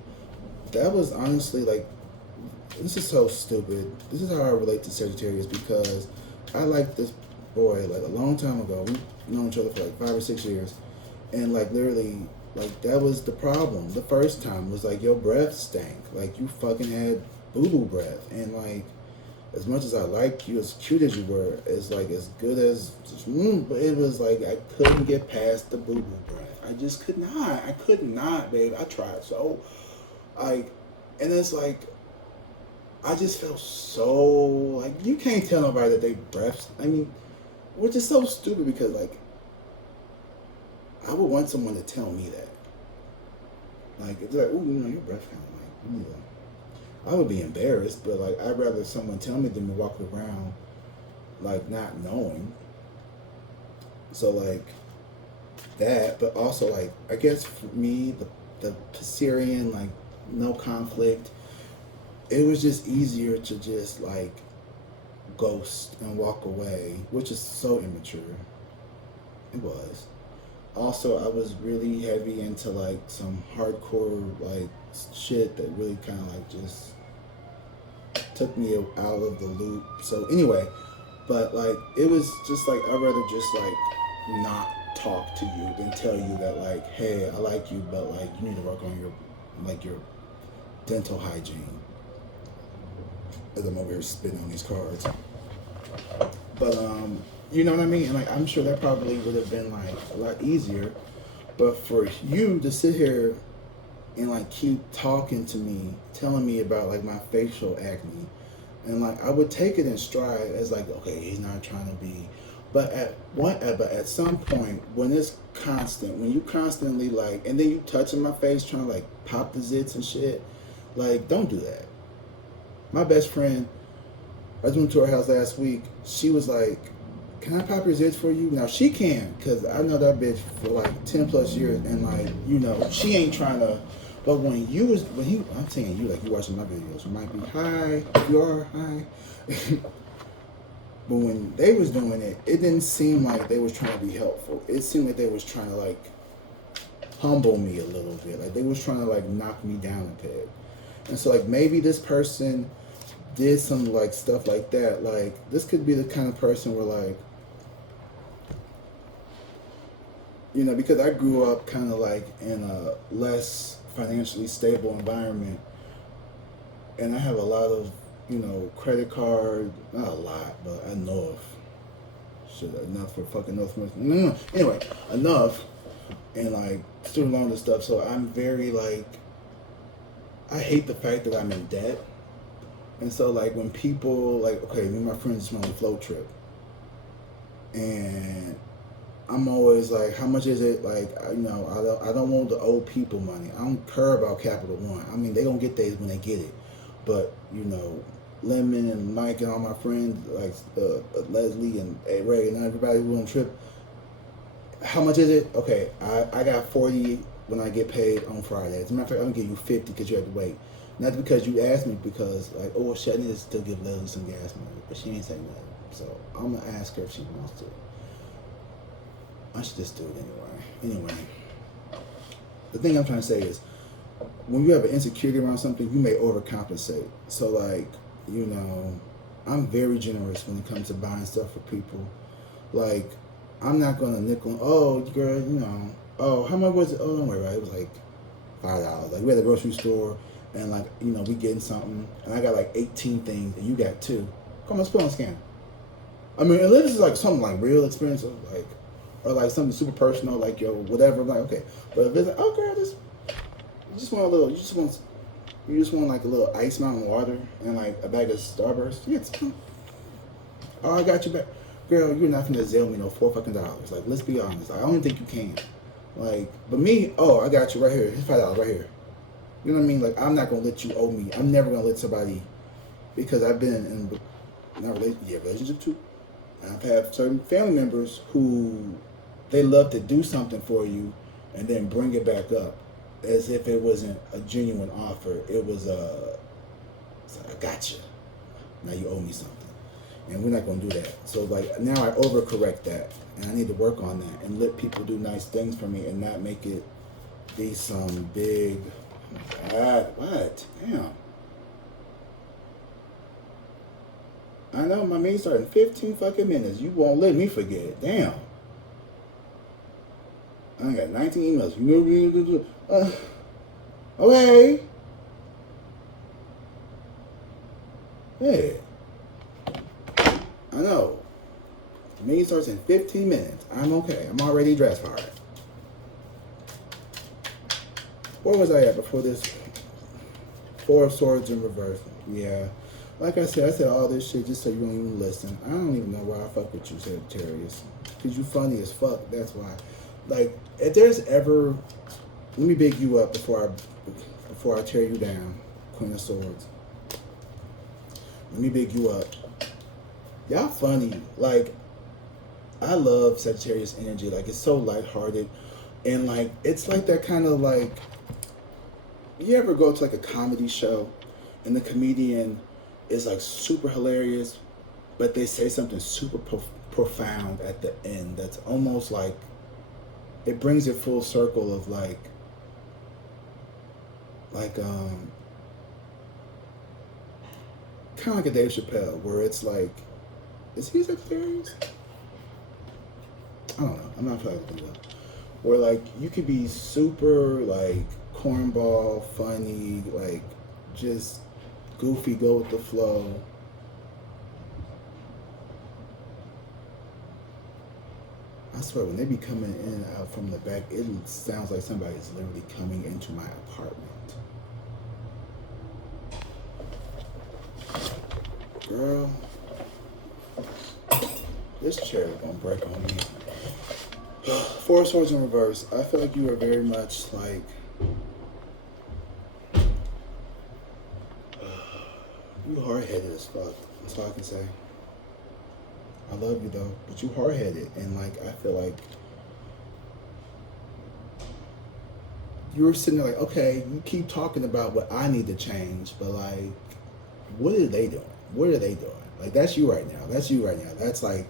that was honestly like, this is so stupid. This is how I relate to Sagittarius, because I liked this boy like a long time ago. We've known each other for like 5 or 6 years, and like literally. Like, that was the problem. The first time was, like, your breath stank. Like, you fucking had boo-boo breath. And, like, as much as I liked you, as cute as you were, it's, like, as good as... but it was, like, I couldn't get past the boo-boo breath. I just could not. I could not, babe. I tried so... Like, and it's, like... I just felt so... Like, you can't tell nobody that they breath... I mean, which is so stupid because, like... I would want someone to tell me that. Like, it's like, oh, you know, your breath kind of like, I would be embarrassed, but like, I'd rather someone tell me than to walk around, like, not knowing. So, like, that, but also, like, I guess for me, the Piscean, like, no conflict, it was just easier to just, like, ghost and walk away, which is so immature. It was. Also, I was really heavy into like some hardcore like shit that really kind of like just took me out of the loop. So anyway, but like it was just like I'd rather just like not talk to you than tell you that like, hey, I like you, but like you need to work on your dental hygiene. As I'm over here spitting on these cards. But you know what I mean? And like I'm sure that probably would have been like a lot easier. But for you to sit here and like keep talking to me, telling me about like my facial acne, and like I would take it in stride as like, okay, he's not trying to be, but at some point when it's constant, when you constantly like, and then you touching my face trying to like pop the zits and shit, like don't do that. My best friend, I went to her house last week. She was like, "Can I pop your zits for you?" Now she can, cause I know that bitch for like 10 plus years, and like she ain't trying to. But I'm saying you like you watching my videos. You might be hi, you are hi. But when they was doing it, it didn't seem like they was trying to be helpful. It seemed like they was trying to like humble me a little bit. Like they was trying to like knock me down a peg. And so like maybe this person did some like stuff like that. Like this could be the kind of person where like, because I grew up kind of like in a less financially stable environment, and I have a lot of credit card, not a lot, but enough. Shit, enough for fucking North. No. Anyway, enough, and like student loans and stuff. So I'm very like, I hate the fact that I'm in debt, and so like when people like, okay, me and my friends just went on a float trip, and I'm always like, how much is it? Like, I don't want the old people money. I don't care about Capital One. I mean, they gonna get theirs when they get it, but Lemon and Mike and all my friends, like Leslie and Ray and everybody who on the trip. How much is it? Okay, I got 40 when I get paid on Friday. As a matter of fact, I'm gonna give you 50 because you have to wait. Not because you asked me, because like, oh shit, I need to still give Leslie some gas money, but she ain't saying nothing. So I'm gonna ask her if she wants to. I should just do it anyway. The thing I'm trying to say is, when you have an insecurity around something, you may overcompensate. So like, I'm very generous when it comes to buying stuff for people. Like, I'm not gonna nickel. Oh, girl, oh, how much was it? Oh, don't worry about it. It was like $5. Like we at the grocery store, and like we getting something, and I got like 18 things, and you got 2. Come on, let's put on scan. I mean, unless it's like something like real expensive, like. Or like something super personal, like whatever. I'm like, okay, but if it's like, oh girl, you just want like a little Ice Mountain water and like a bag of Starburst. Yes. Oh, I got you back, girl. You're not gonna sell me no $4 Like, let's be honest. I don't think you can. Like, but me, oh, I got you right here. It's $5 right here. You know what I mean? Like, I'm not gonna let you owe me. I'm never gonna let somebody, because I've been in relationship too. I've had certain family members who. They love to do something for you and then bring it back up as if it wasn't a genuine offer. It was I got you. Now you owe me something. And we're not going to do that. So like now I overcorrect that, and I need to work on that and let people do nice things for me and not make it be some big, oh my God, what? Damn. I know my meeting started in 15 fucking minutes. You won't let me forget it. Damn. I got 19 emails. Okay. Hey. I know. The meeting starts in 15 minutes. I'm okay. I'm already dressed for it. Where was I at before this? 4 of Swords in reverse. Yeah. Like I said all this shit just so you don't even listen. I don't even know why I fuck with you, Sagittarius. Because you funny as fuck. That's why. Like, if there's ever, let me big you up before I tear you down, Queen of Swords. Let me big you up. Y'all funny. Like, I love Sagittarius energy. Like, it's so lighthearted, and like, it's like that kind of like. You ever go to like a comedy show, and the comedian is like super hilarious, but they say something super profound at the end. That's almost like. It brings it full circle of like kind of like a Dave Chappelle, where it's like, is he Sagittarius? I don't know. I'm not trying to think of it. Where like you could be super like cornball, funny, like just goofy, go with the flow. I swear, when they be coming in and out from the back, it sounds like somebody's literally coming into my apartment. Girl, this chair is gonna break on me. Four of Swords in reverse. I feel like you are very much like you hard-headed as fuck. That's all I can say. I love you though, but you hard-headed, and like I feel like you were sitting there like, okay, you keep talking about what I need to change, but like, what are they doing? What are they doing? Like that's you right now. That's you right now. That's like,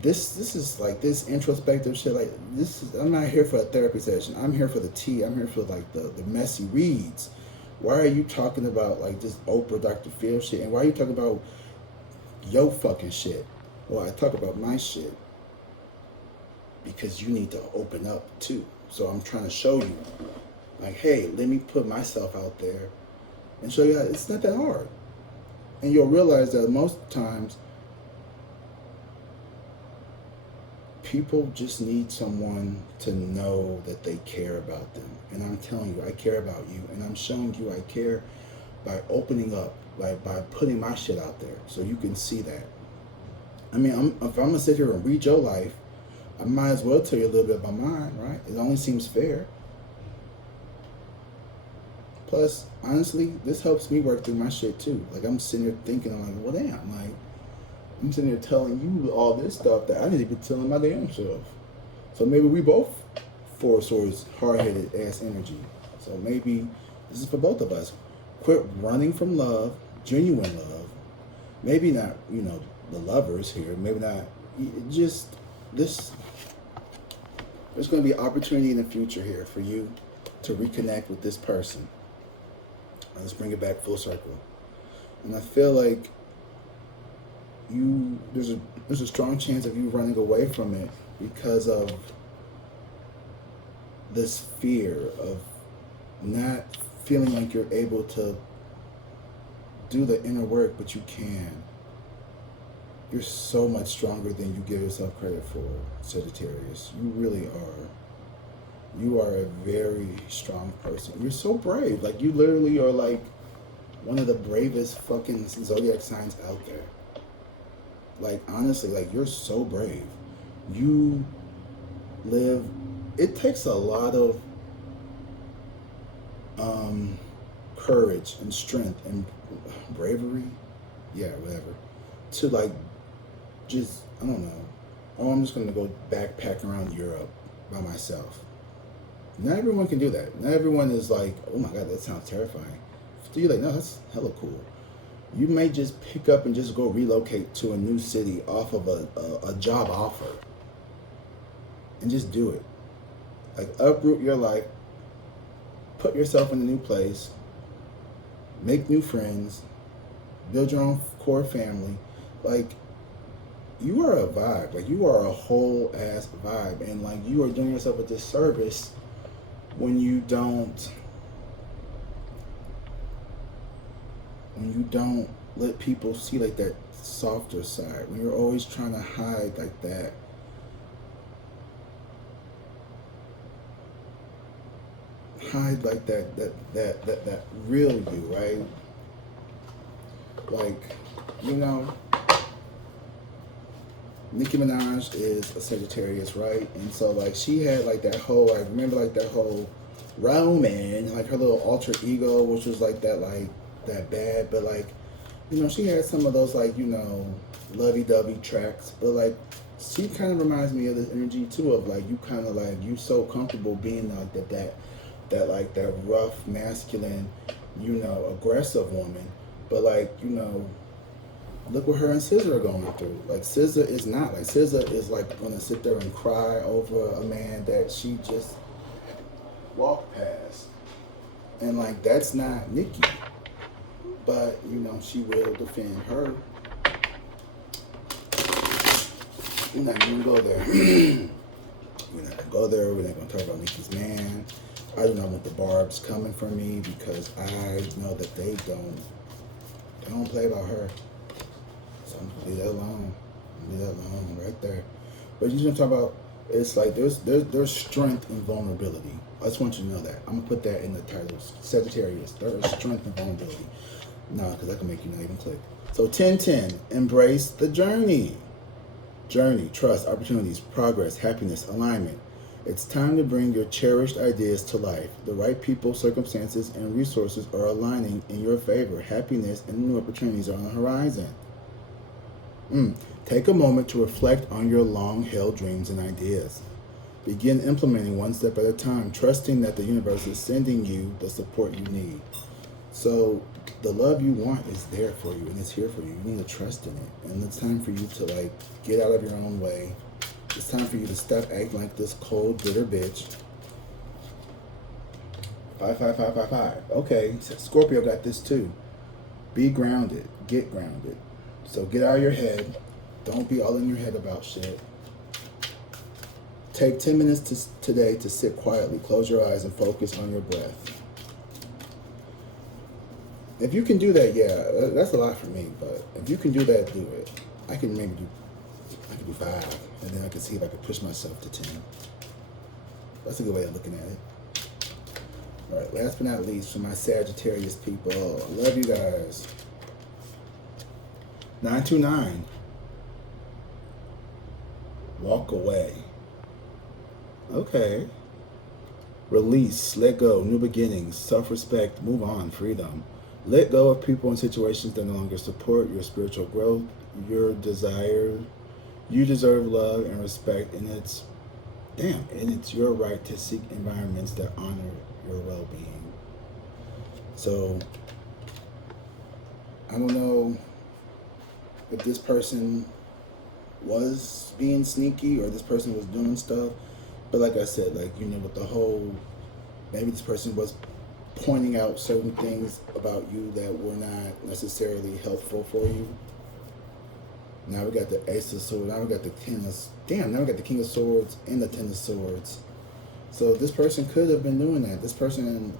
this is like this introspective shit. Like this is, I'm not here for a therapy session. I'm here for the tea. I'm here for like the messy reads. Why are you talking about like this Oprah, Dr. Phil shit? And why are you talking about your fucking shit? Well, I talk about my shit because you need to open up too. So I'm trying to show you, like, hey, let me put myself out there and show you how it's not that hard. And you'll realize that most times people just need someone to know that they care about them. And I'm telling you, I care about you. And I'm showing you I care by opening up, like by putting my shit out there so you can see that. I mean, if I'm going to sit here and read your life, I might as well tell you a little bit about mine, right? It only seems fair. Plus, honestly, this helps me work through my shit too. Like I'm sitting here thinking, I'm like, well, damn, like I'm sitting here telling you all this stuff that I need to be telling my damn self. So maybe we both Four Swords, hard-headed ass energy. So maybe this is for both of us. Quit running from love, genuine love. Maybe not, you know, the lovers here. Maybe not. Just this. There's going to be opportunity in the future here for you to reconnect with this person. Let's bring it back full circle. And I feel like there's a strong chance of you running away from it because of this fear of not feeling like you're able to do the inner work, but you can. You're so much stronger than you give yourself credit for, Sagittarius. You really are. You are a very strong person. You're so brave. Like, you literally are like one of the bravest fucking zodiac signs out there. Like, honestly, like, you're so brave. You live, it takes a lot of courage and strength and bravery, yeah, whatever, to like, just, I don't know, oh, I'm just going to go backpack around Europe by myself. Not everyone can do that. Not everyone is like, oh my God, that sounds terrifying. So you're like, no, that's hella cool. You may just pick up and just go relocate to a new city off of a job offer. And just do it. Like, uproot your life. Put yourself in a new place. Make new friends. Build your own core family. Like, you are a vibe. Like, you are a whole ass vibe. And like, you are doing yourself a disservice when you don't let people see like that softer side, when you're always trying to hide like that real you, right? Like, you know, Nicki Minaj is a Sagittarius, right? And so like she had like that whole, I remember like that whole Roman, like her little alter ego, which was like that bad, but like, you know, she had some of those like, you know, lovey-dovey tracks, but like she kind of reminds me of this energy too, of like you kind of like, you so comfortable being like that like that rough, masculine, you know, aggressive woman, but like, you know, look what her and SZA are going through. Like, SZA is not. Like, SZA is like gonna sit there and cry over a man that she just walked past, and like that's not Nicki. But you know, she will defend her we're not gonna go there. We're not gonna go there. We're not gonna talk about Nikki's man. I do not want the barbs coming for me because I know that they don't play about her. So I'm gonna leave that alone. Leave that alone right there. But you know what I'm talking about? It's like there's strength and vulnerability. I just want you to know that. I'm gonna put that in the titles. Sagittarius. There is strength and vulnerability. No, because that can make you not even click. So 10-10. Embrace the journey. Journey, trust, opportunities, progress, happiness, alignment. It's time to bring your cherished ideas to life. The right people, circumstances, and resources are aligning in your favor. Happiness and new opportunities are on the horizon. Take a moment to reflect on your long-held dreams and ideas. Begin implementing one step at a time, trusting that the universe is sending you the support you need. So the love you want is there for you, and it's here for you. You need to trust in it. And it's time for you to, like, get out of your own way. It's time for you to stop acting like this cold, bitter bitch. 5, 5, 5, 5, 5. Okay, Scorpio got this too. Be grounded. Get grounded. So get out of your head. Don't be all in your head about shit. Take 10 minutes today to sit quietly. Close your eyes and focus on your breath. If you can do that, yeah, that's a lot for me. But if you can do that, do it. I can maybe do 5, and then I can see if I can push myself to 10. That's a good way of looking at it. All right, last but not least, for my Sagittarius people, I love you guys. 929. Walk away. Okay. Release, let go, new beginnings, self-respect, move on, freedom. Let go of people and situations that no longer support your spiritual growth, your desire. You deserve love and respect, and it's your right to seek environments that honor your well-being. So, I don't know if this person was being sneaky or this person was doing stuff, but like I said, like, you know, with the whole, maybe this person was pointing out certain things about you that were not necessarily helpful for you. Now we got the Ace of Swords. Now we got the now we got the King of Swords and the Ten of Swords. So this person could have been doing that. This person,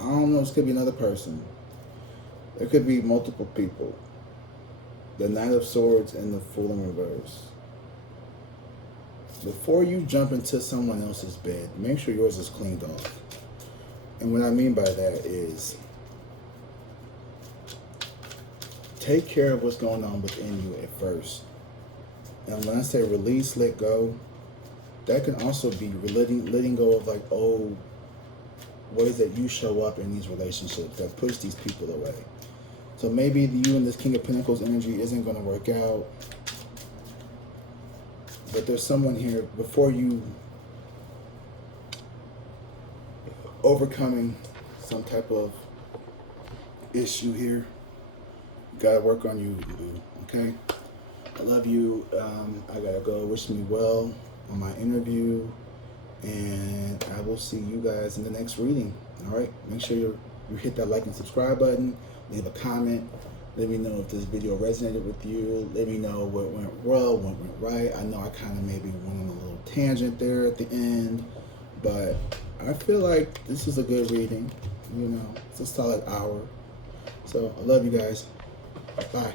I don't know, this could be another person. There could be multiple people. The Knight of Swords and the Fool in reverse. Before you jump into someone else's bed, make sure yours is cleaned off. And what I mean by that is, take care of what's going on within you at first. And when I say release, let go, that can also be letting go of, like, old ways that you show up in these relationships that push these people away. So maybe you and this King of Pentacles energy isn't going to work out. But there's someone here, before you overcoming some type of issue here, you gotta work on you, okay? I love you. I gotta go. Wish me well on my interview, and I will see you guys in the next reading. All right, make sure you hit that like and subscribe button. Leave a comment. Let me know if this video resonated with you. Let me know what went well, what went right. I know I kind of maybe went on a little tangent there at the end, but I feel like this is a good reading. You know, it's a solid hour. So I love you guys. Bye.